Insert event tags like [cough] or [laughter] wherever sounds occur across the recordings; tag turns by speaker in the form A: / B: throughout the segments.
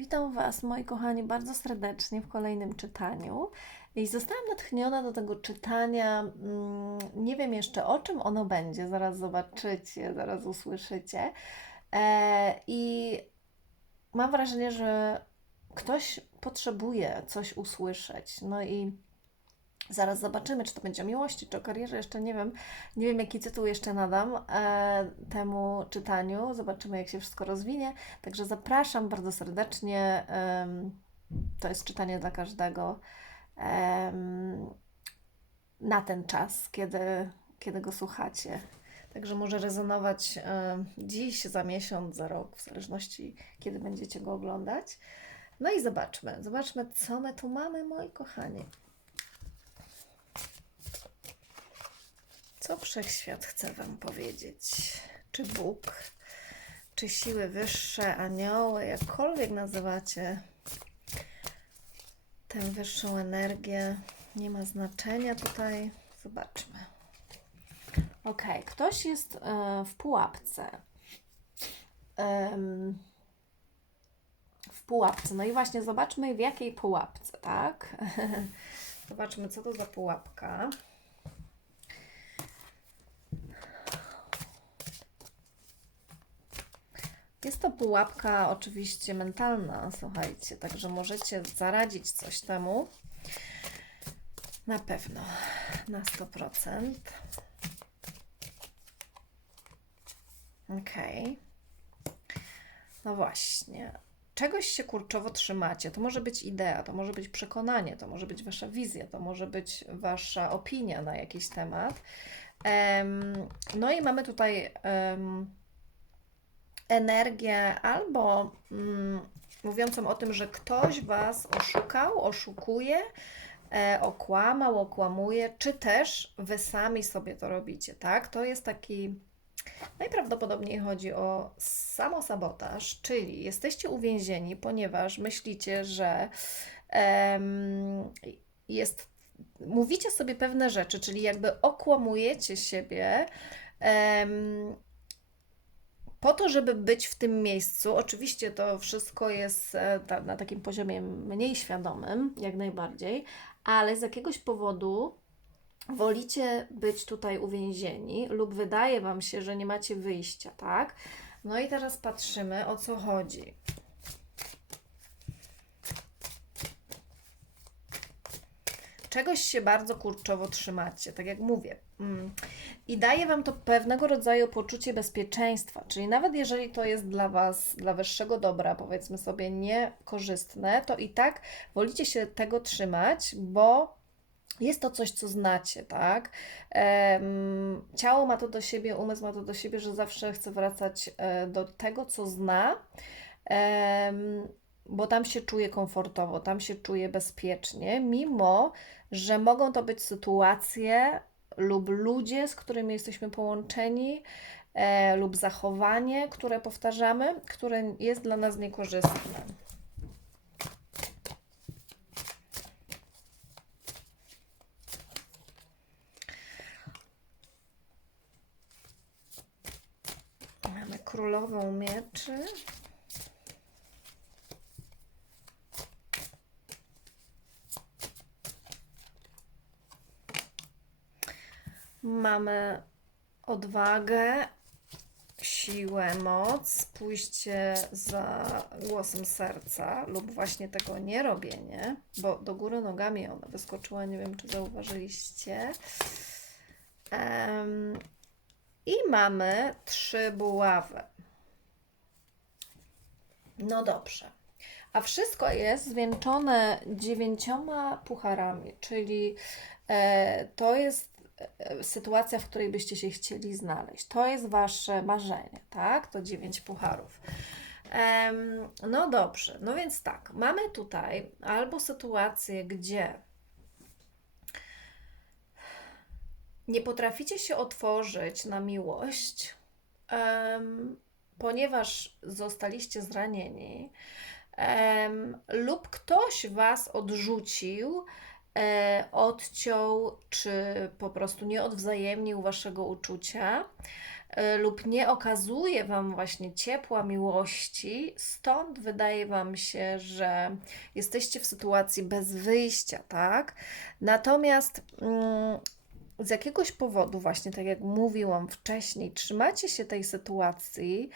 A: Witam Was, moi kochani, bardzo serdecznie w kolejnym czytaniu. I zostałam natchniona do tego czytania. mm, Nie wiem jeszcze o czym ono będzie, zaraz zobaczycie, zaraz usłyszycie. E, I mam wrażenie, że ktoś potrzebuje coś usłyszeć. No i zaraz zobaczymy, czy to będzie o miłości, czy o karierze. Jeszcze nie wiem. Nie wiem, jaki tytuł jeszcze nadam e, temu czytaniu. Zobaczymy, jak się wszystko rozwinie. Także zapraszam bardzo serdecznie. em, To jest czytanie dla każdego em, na ten czas, kiedy, kiedy go słuchacie. Także może rezonować em, dziś, za miesiąc, za rok, w zależności kiedy będziecie go oglądać. No i zobaczmy, zobaczmy, co my tu mamy, moi kochani. Co wszechświat chce Wam powiedzieć? Czy Bóg, czy siły wyższe, anioły, jakkolwiek nazywacie tę wyższą energię, nie ma znaczenia tutaj. Zobaczmy. Ok, ktoś jest e, w pułapce. W pułapce. No i właśnie zobaczmy, w jakiej pułapce, tak? [laughs] zobaczmy, co to za pułapka. Jest to pułapka oczywiście mentalna, słuchajcie, także możecie zaradzić coś temu. Na pewno, na 100%. Okej. No właśnie. Czegoś się kurczowo trzymacie. To może być idea, to może być przekonanie, to może być wasza wizja, to może być wasza opinia na jakiś temat. Em, no i mamy tutaj em, energię albo mm, mówiącą o tym, że ktoś Was oszukał, oszukuje, e, okłamał, okłamuje, czy też Wy sami sobie to robicie, tak? To jest taki. Najprawdopodobniej chodzi o samosabotaż, czyli jesteście uwięzieni, ponieważ myślicie, że em, jest. Mówicie sobie pewne rzeczy, czyli jakby okłamujecie siebie. em, po to, żeby być w tym miejscu, oczywiście to wszystko jest e, na takim poziomie mniej świadomym, jak najbardziej, ale z jakiegoś powodu wolicie być tutaj uwięzieni, lub wydaje Wam się, że nie macie wyjścia, tak? No i teraz patrzymy, o co chodzi. Czegoś się bardzo kurczowo trzymacie, tak jak mówię. Mm. I daje Wam to pewnego rodzaju poczucie bezpieczeństwa, czyli nawet jeżeli to jest dla Was, dla wyższego dobra, powiedzmy sobie, niekorzystne, to i tak wolicie się tego trzymać, bo jest to coś, co znacie, tak? Ciało ma to do siebie, umysł ma to do siebie, że zawsze chce wracać e, do tego, co zna, bo tam się czuje komfortowo, tam się czuje bezpiecznie, mimo że mogą to być sytuacje lub ludzie, z którymi jesteśmy połączeni, e, lub zachowanie, które powtarzamy, które jest dla nas niekorzystne. Mamy królową mieczy. Mamy odwagę, siłę, moc, pójście za głosem serca lub właśnie tego nie robienie, bo do góry nogami ona wyskoczyła, nie wiem czy zauważyliście. Em, I mamy trzy buławy. No dobrze. A wszystko jest zwieńczone dziewięcioma pucharami, czyli e, to jest sytuacja, w której byście się chcieli znaleźć. To jest wasze marzenie, tak? To dziewięć pucharów. No dobrze, no więc tak, mamy tutaj albo sytuację, gdzie nie potraficie się otworzyć na miłość, ponieważ zostaliście zranieni, lub ktoś was odrzucił, odciął, czy po prostu nie odwzajemnił waszego uczucia. e, lub nie okazuje Wam właśnie ciepła miłości, stąd wydaje Wam się, że jesteście w sytuacji bez wyjścia, tak? Natomiast mm, z jakiegoś powodu, właśnie tak jak mówiłam wcześniej, trzymacie się tej sytuacji,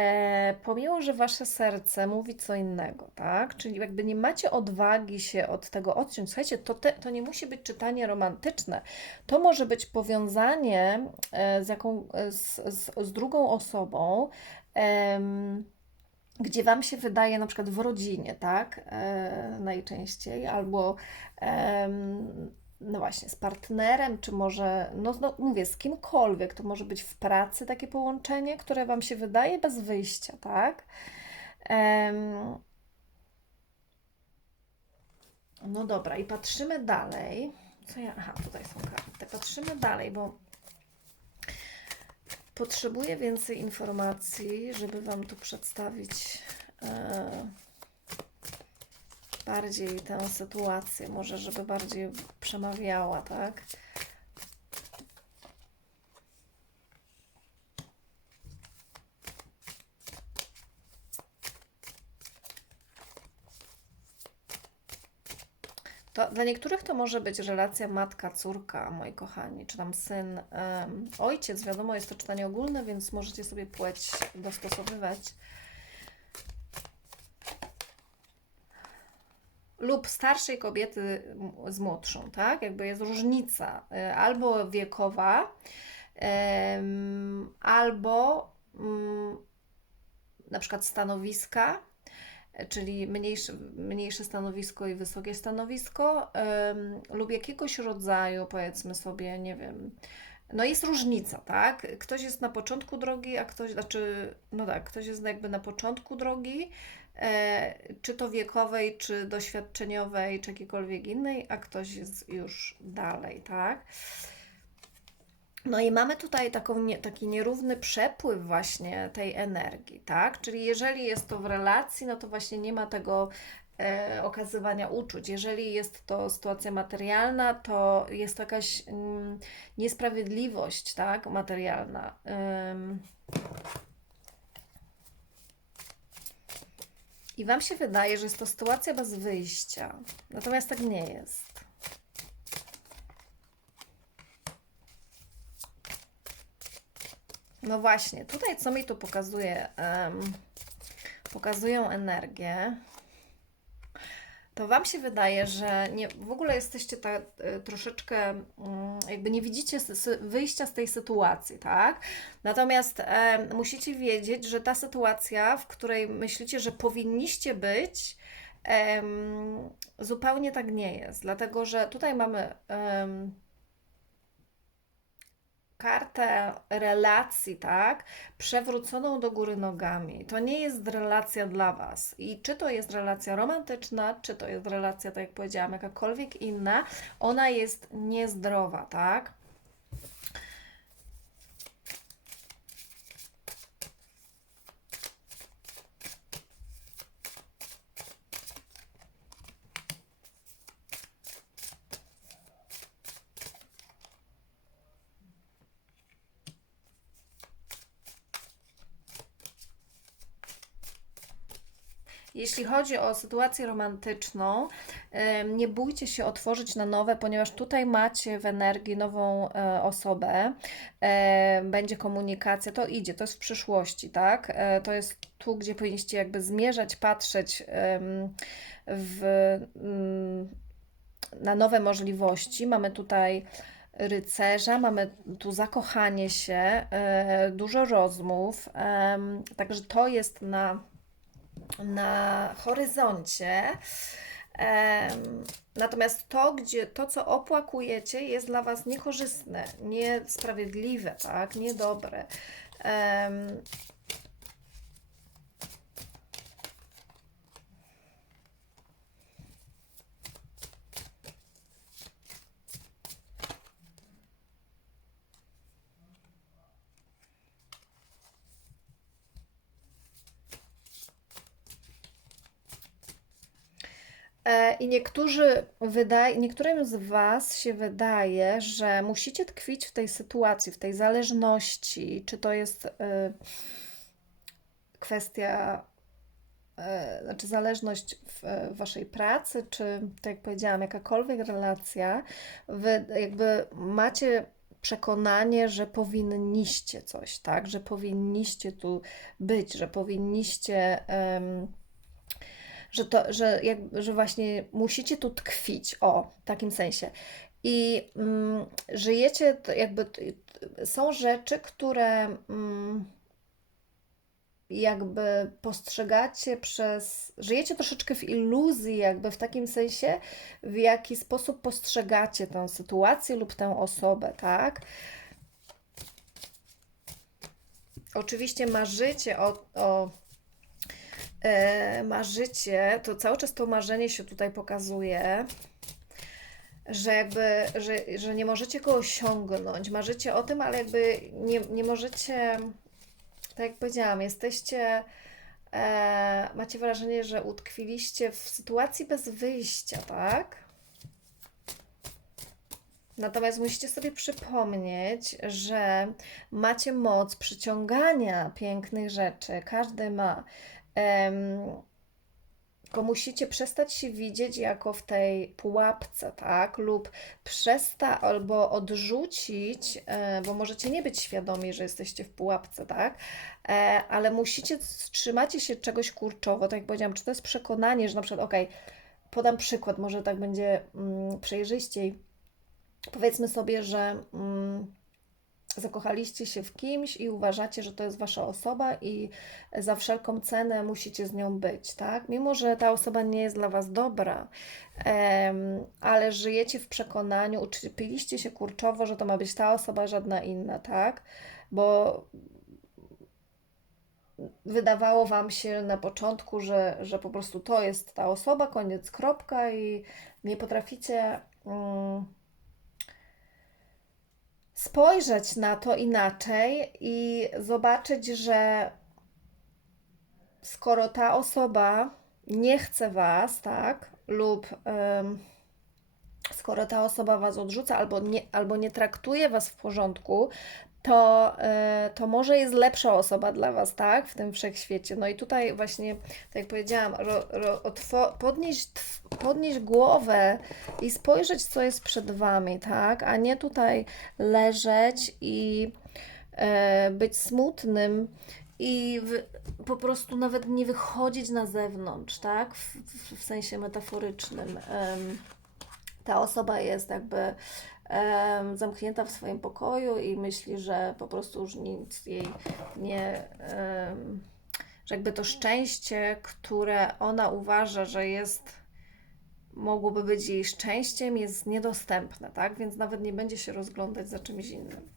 A: e, pomimo że wasze serce mówi co innego, tak? Czyli jakby nie macie odwagi się od tego odciąć. Słuchajcie, to, te, to nie musi być czytanie romantyczne. To może być powiązanie e, z, jaką, e, z, z, z drugą osobą. em, gdzie Wam się wydaje, na przykład w rodzinie, tak, e, najczęściej, albo em, no właśnie, z partnerem, czy może, no, no mówię, z kimkolwiek, to może być w pracy takie połączenie, które Wam się wydaje bez wyjścia, tak? Em, no dobra, i patrzymy dalej. Co ja, aha, tutaj są karty. Patrzymy dalej, bo potrzebuję więcej informacji, żeby Wam tu przedstawić e, bardziej tę sytuację, może żeby bardziej przemawiała, tak? To dla niektórych to może być relacja matka-córka, moi kochani, czy tam syn, ojciec. Wiadomo, jest to czytanie ogólne, więc możecie sobie płeć dostosowywać. Lub starszej kobiety z młodszą, tak? Jakby jest różnica y, albo wiekowa, albo mm, na przykład stanowiska, e, czyli mniejsze, mniejsze stanowisko i wysokie stanowisko, lub jakiegoś rodzaju, powiedzmy sobie, nie wiem. No jest różnica, tak? Ktoś jest na początku drogi, a ktoś, znaczy, no tak, ktoś jest jakby na początku drogi, e, czy to wiekowej, czy doświadczeniowej, czy jakiejkolwiek innej, a ktoś jest już dalej, tak? No i mamy tutaj taką, nie, taki nierówny przepływ właśnie tej energii, tak? Czyli jeżeli jest to w relacji, no to właśnie nie ma tego okazywania uczuć. Jeżeli jest to sytuacja materialna, to jest to jakaś mm, niesprawiedliwość, tak? Materialna. I Wam się wydaje, że jest to sytuacja bez wyjścia. Natomiast tak nie jest. No właśnie, tutaj co mi tu pokazuje? Em, pokazują energię. To Wam się wydaje, że nie, w ogóle jesteście tak e, troszeczkę, mm, jakby nie widzicie wyjścia z tej sytuacji, tak? Natomiast e, musicie wiedzieć, że ta sytuacja, w której myślicie, że powinniście być, em, zupełnie tak nie jest. Dlatego, że tutaj mamy. em, kartę relacji, tak, przewróconą do góry nogami. To nie jest relacja dla Was. I czy to jest relacja romantyczna, czy to jest relacja, tak jak powiedziałam, jakakolwiek inna, ona jest niezdrowa, tak? Jeśli chodzi o sytuację romantyczną, nie bójcie się otworzyć na nowe, ponieważ tutaj macie w energii nową e, osobę, e, będzie komunikacja, to idzie, to jest w przyszłości, tak? E, to jest tu, gdzie powinniście jakby zmierzać, patrzeć w, mm, na nowe możliwości. Mamy tutaj rycerza, mamy tu zakochanie się, dużo rozmów, także to jest na na horyzoncie. Natomiast to, gdzie to, co opłakujecie, jest dla Was niekorzystne, niesprawiedliwe, tak? Niedobre. I niektórzy wydaje, niektórym z Was się wydaje, że musicie tkwić w tej sytuacji, w tej zależności, czy to jest y, kwestia, y, znaczy zależność w, Waszej pracy, czy tak jak powiedziałam, jakakolwiek relacja, Wy jakby macie przekonanie, że powinniście coś, tak? Że powinniście tu być, że powinniście. Że to, że, jak, że właśnie musicie tu tkwić, o, w takim sensie. I mm, żyjecie, to jakby są rzeczy, które mm, jakby postrzegacie przez, żyjecie troszeczkę w iluzji, jakby w takim sensie, w jaki sposób postrzegacie tę sytuację lub tę osobę, tak? Oczywiście marzycie o, o marzycie, to cały czas to marzenie się tutaj pokazuje, że jakby, że, że nie możecie go osiągnąć. Marzycie o tym, ale jakby nie, nie możecie, tak jak powiedziałam, jesteście, e, macie wrażenie, że utkwiliście w sytuacji bez wyjścia, tak? Natomiast musicie sobie przypomnieć, że macie moc przyciągania pięknych rzeczy. Każdy ma. Tylko musicie przestać się widzieć jako w tej pułapce, tak? Lub przestać albo odrzucić, e, bo możecie nie być świadomi, że jesteście w pułapce, tak? E, ale musicie, trzymacie się czegoś kurczowo, tak jak powiedziałam, czy to jest przekonanie, że na przykład, okej, podam przykład, może tak będzie mm, przejrzyściej. Powiedzmy sobie, że mm, zakochaliście się w kimś i uważacie, że to jest wasza osoba i za wszelką cenę musicie z nią być, tak? Mimo, że ta osoba nie jest dla was dobra, em, ale żyjecie w przekonaniu, uczepiliście się kurczowo, że to ma być ta osoba, żadna inna, tak? Bo wydawało wam się na początku, że, że po prostu to jest ta osoba, koniec, kropka i nie potraficie. Mm, spojrzeć na to inaczej i zobaczyć, że skoro ta osoba nie chce was, tak, lub em, skoro ta osoba was odrzuca albo nie, albo nie traktuje was w porządku, to, e, to może jest lepsza osoba dla was, tak, w tym wszechświecie. No i tutaj właśnie, tak jak powiedziałam, ro, ro, otwo- podnieść, podnieść głowę i spojrzeć, co jest przed wami, tak, a nie tutaj leżeć i e, być smutnym i w, po prostu nawet nie wychodzić na zewnątrz, tak, w, w, w sensie metaforycznym. Ta osoba jest jakby zamknięta w swoim pokoju i myśli, że po prostu już nic jej nie. że jakby to szczęście, które ona uważa, że jest, mogłoby być jej szczęściem, jest niedostępne, tak? Więc nawet nie będzie się rozglądać za czymś innym.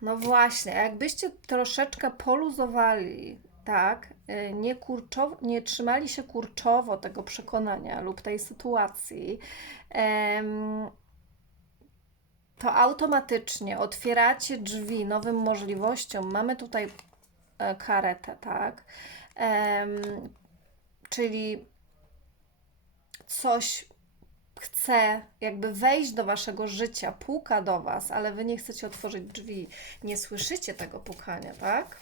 A: No właśnie, jakbyście troszeczkę poluzowali, tak, y, nie, kurczowo, nie trzymali się kurczowo tego przekonania lub tej sytuacji, to automatycznie otwieracie drzwi nowym możliwościom. Mamy tutaj e, karetę, tak? Czyli coś chce jakby wejść do waszego życia, puka do was, ale wy nie chcecie otworzyć drzwi, nie słyszycie tego pukania, tak?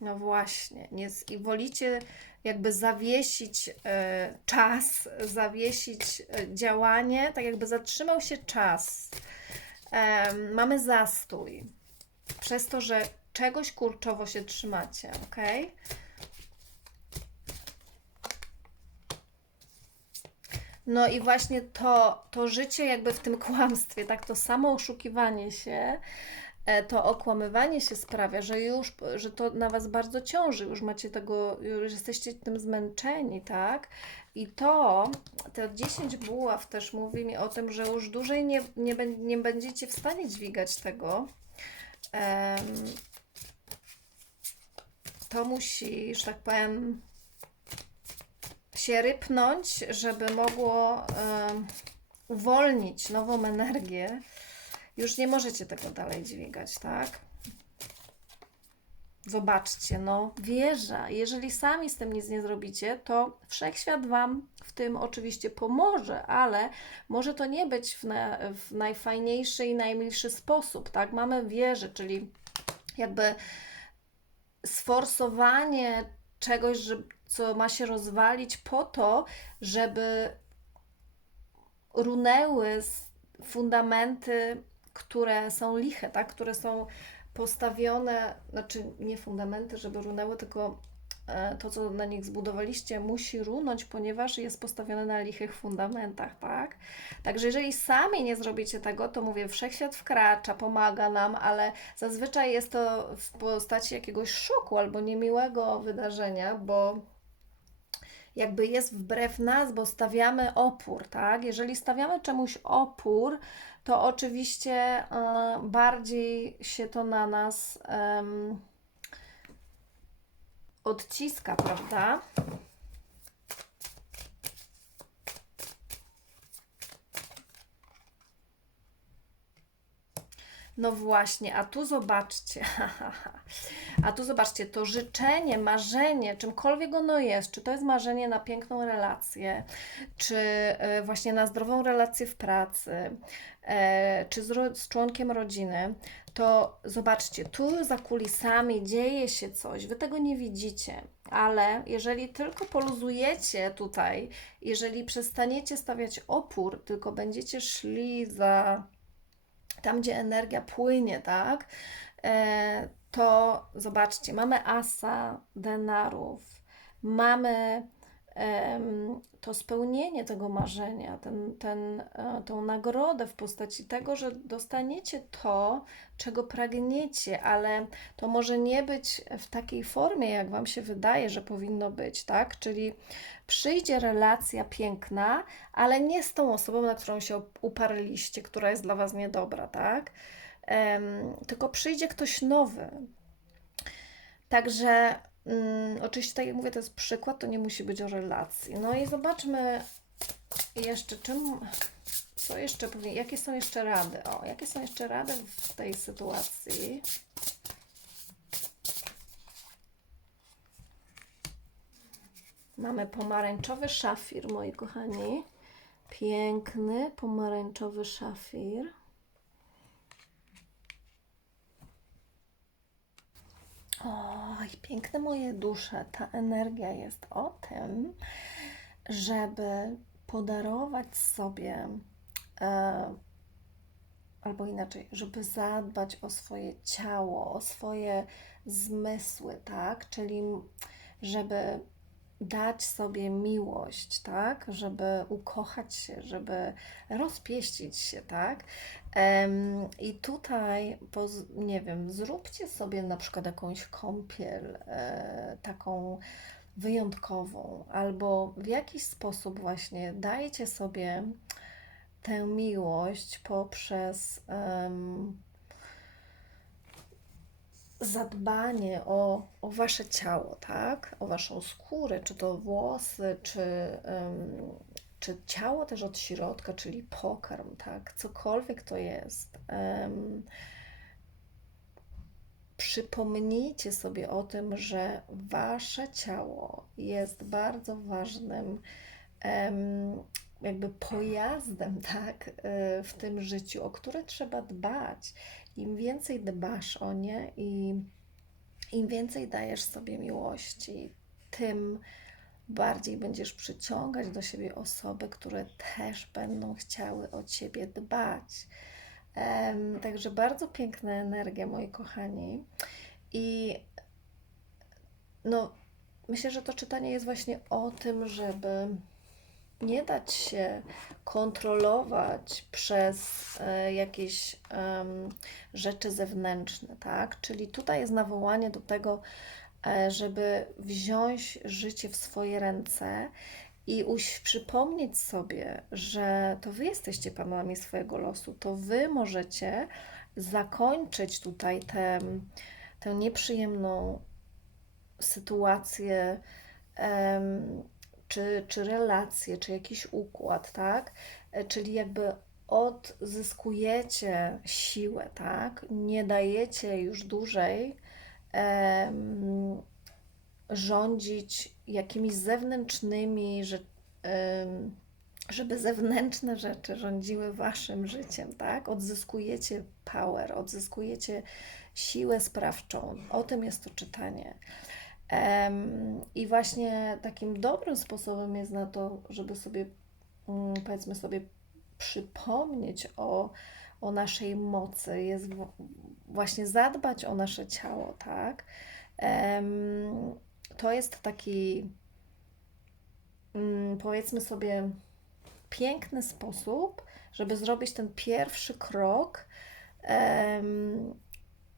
A: No właśnie, nie, i wolicie jakby zawiesić e, czas, zawiesić e, działanie, tak jakby zatrzymał się czas. Mamy zastój przez to, że czegoś kurczowo się trzymacie, ok? No i właśnie to, to życie jakby w tym kłamstwie, tak, to samo oszukiwanie się, to okłamywanie się sprawia, że już, że to na Was bardzo ciąży, już macie tego, już jesteście tym zmęczeni, tak? I to, te 10 buław też mówi mi o tym, że już dłużej nie, nie, nie będziecie w stanie dźwigać tego. To musi, że tak powiem, się rypnąć, żeby mogło uwolnić nową energię już nie możecie tego dalej dźwigać, tak? Zobaczcie, no, wieża. Jeżeli sami z tym nic nie zrobicie, to wszechświat Wam w tym oczywiście pomoże, ale może to nie być w, na, w najfajniejszy i najmilszy sposób, tak? Mamy wieżę, czyli jakby sforsowanie czegoś, że, co ma się rozwalić po to, żeby runęły fundamenty, które są liche, tak? które są postawione, znaczy nie fundamenty, żeby runęły, tylko e, to, co na nich zbudowaliście, musi runąć, ponieważ jest postawione na lichych fundamentach, tak? Także jeżeli sami nie zrobicie tego, to mówię, wszechświat wkracza, pomaga nam, ale zazwyczaj jest to w postaci jakiegoś szoku albo niemiłego wydarzenia, bo jakby jest wbrew nas, bo stawiamy opór, tak? Jeżeli stawiamy czemuś opór, to oczywiście e, bardziej się to na nas odciska, prawda? No właśnie, a tu zobaczcie, [laughs] a tu zobaczcie, to życzenie, marzenie, czymkolwiek ono jest, czy to jest marzenie na piękną relację, czy e, właśnie na zdrową relację w pracy, e, czy z, z członkiem rodziny, to zobaczcie, tu za kulisami dzieje się coś, wy tego nie widzicie, ale jeżeli tylko poluzujecie tutaj, jeżeli przestaniecie stawiać opór, tylko będziecie szli za tam, gdzie energia płynie, tak, e, to zobaczcie, mamy asa denarów, mamy to spełnienie tego marzenia, ten, ten, e, tą nagrodę w postaci tego, że dostaniecie to, czego pragniecie, ale to może nie być w takiej formie, jak Wam się wydaje, że powinno być, tak? Czyli przyjdzie relacja piękna, ale nie z tą osobą, na którą się uparliście, która jest dla Was niedobra, tak? Tylko przyjdzie ktoś nowy. Także um, oczywiście, tak jak mówię, to jest przykład, to nie musi być o relacji. No i zobaczmy jeszcze, czym, co jeszcze powinien, jakie są jeszcze rady? O, jakie są jeszcze rady w tej sytuacji? Mamy pomarańczowy szafir, moi kochani. Piękny pomarańczowy szafir. Oj, piękne moje dusze. Ta energia jest o tym, żeby podarować sobie, e, albo inaczej, żeby zadbać o swoje ciało, o swoje zmysły, tak? Czyli żeby dać sobie miłość, tak? Żeby ukochać się, żeby rozpieścić się, tak? I tutaj, nie wiem, zróbcie sobie na przykład jakąś kąpiel e, taką wyjątkową, albo w jakiś sposób właśnie dajcie sobie tę miłość poprzez um, zadbanie o, o wasze ciało, tak? O waszą skórę, czy to włosy, czy, um, czy ciało też od środka, czyli pokarm, tak? Cokolwiek to jest. Um, przypomnijcie sobie o tym, że wasze ciało jest bardzo ważnym um, jakby pojazdem, tak, e, w tym życiu, o które trzeba dbać. Im więcej dbasz o nie i im więcej dajesz sobie miłości, tym bardziej będziesz przyciągać do siebie osoby, które też będą chciały o ciebie dbać. Um, także bardzo piękna energia, moi kochani. I no, myślę, że to czytanie jest właśnie o tym, żeby nie dać się kontrolować przez e, jakieś rzeczy zewnętrzne, tak? Czyli tutaj jest nawołanie do tego, e, żeby wziąć życie w swoje ręce i uś przypomnieć sobie, że to Wy jesteście panami swojego losu, to Wy możecie zakończyć tutaj tę, tę nieprzyjemną sytuację. Czy, czy relacje, czy jakiś układ, tak? E, czyli jakby odzyskujecie siłę, tak? Nie dajecie już dłużej em, rządzić jakimiś zewnętrznymi rzeczami, żeby zewnętrzne rzeczy rządziły waszym życiem, tak? Odzyskujecie power, odzyskujecie siłę sprawczą. O tym jest to czytanie. I właśnie takim dobrym sposobem jest na to, żeby sobie, mm, powiedzmy sobie, przypomnieć o, o naszej mocy, jest właśnie zadbać o nasze ciało, tak? To jest taki, mm, powiedzmy sobie, piękny sposób, żeby zrobić ten pierwszy krok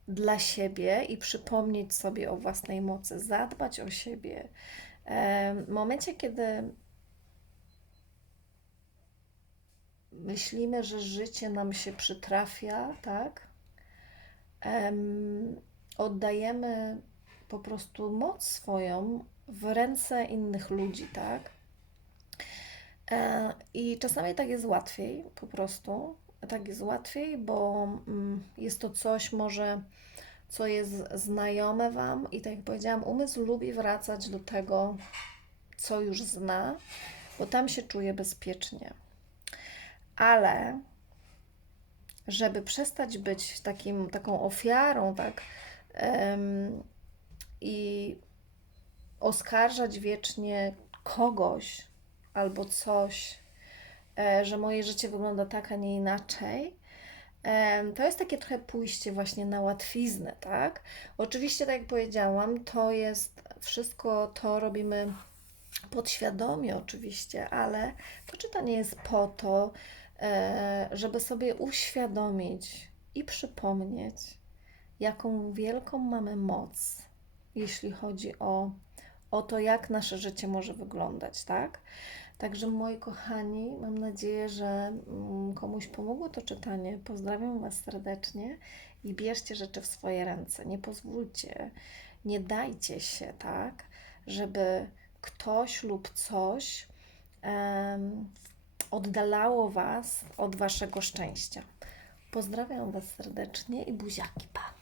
A: dla siebie i przypomnieć sobie o własnej mocy, zadbać o siebie. W momencie, kiedy myślimy, że życie nam się przytrafia, tak? Em, oddajemy po prostu moc swoją w ręce innych ludzi, tak? E, I czasami tak jest łatwiej, po prostu. Tak jest łatwiej, bo mm, jest to coś może, co jest znajome Wam i tak jak powiedziałam, umysł lubi wracać do tego, co już zna, bo tam się czuje bezpiecznie. Ale żeby przestać być takim, taką ofiarą, tak, em, i oskarżać wiecznie kogoś albo coś, że moje życie wygląda tak, a nie inaczej, to jest takie trochę pójście właśnie na łatwiznę, tak? Oczywiście, tak jak powiedziałam, to jest wszystko, to robimy podświadomie oczywiście, ale to czytanie jest po to, e, żeby sobie uświadomić i przypomnieć, jaką wielką mamy moc, jeśli chodzi o, o to, jak nasze życie może wyglądać, tak? Także moi kochani, mam nadzieję, że mm, komuś pomogło to czytanie. Pozdrawiam Was serdecznie i bierzcie rzeczy w swoje ręce. Nie pozwólcie, nie dajcie się, tak, żeby ktoś lub coś em, oddalało Was od Waszego szczęścia. Pozdrawiam Was serdecznie i buziaki, pa!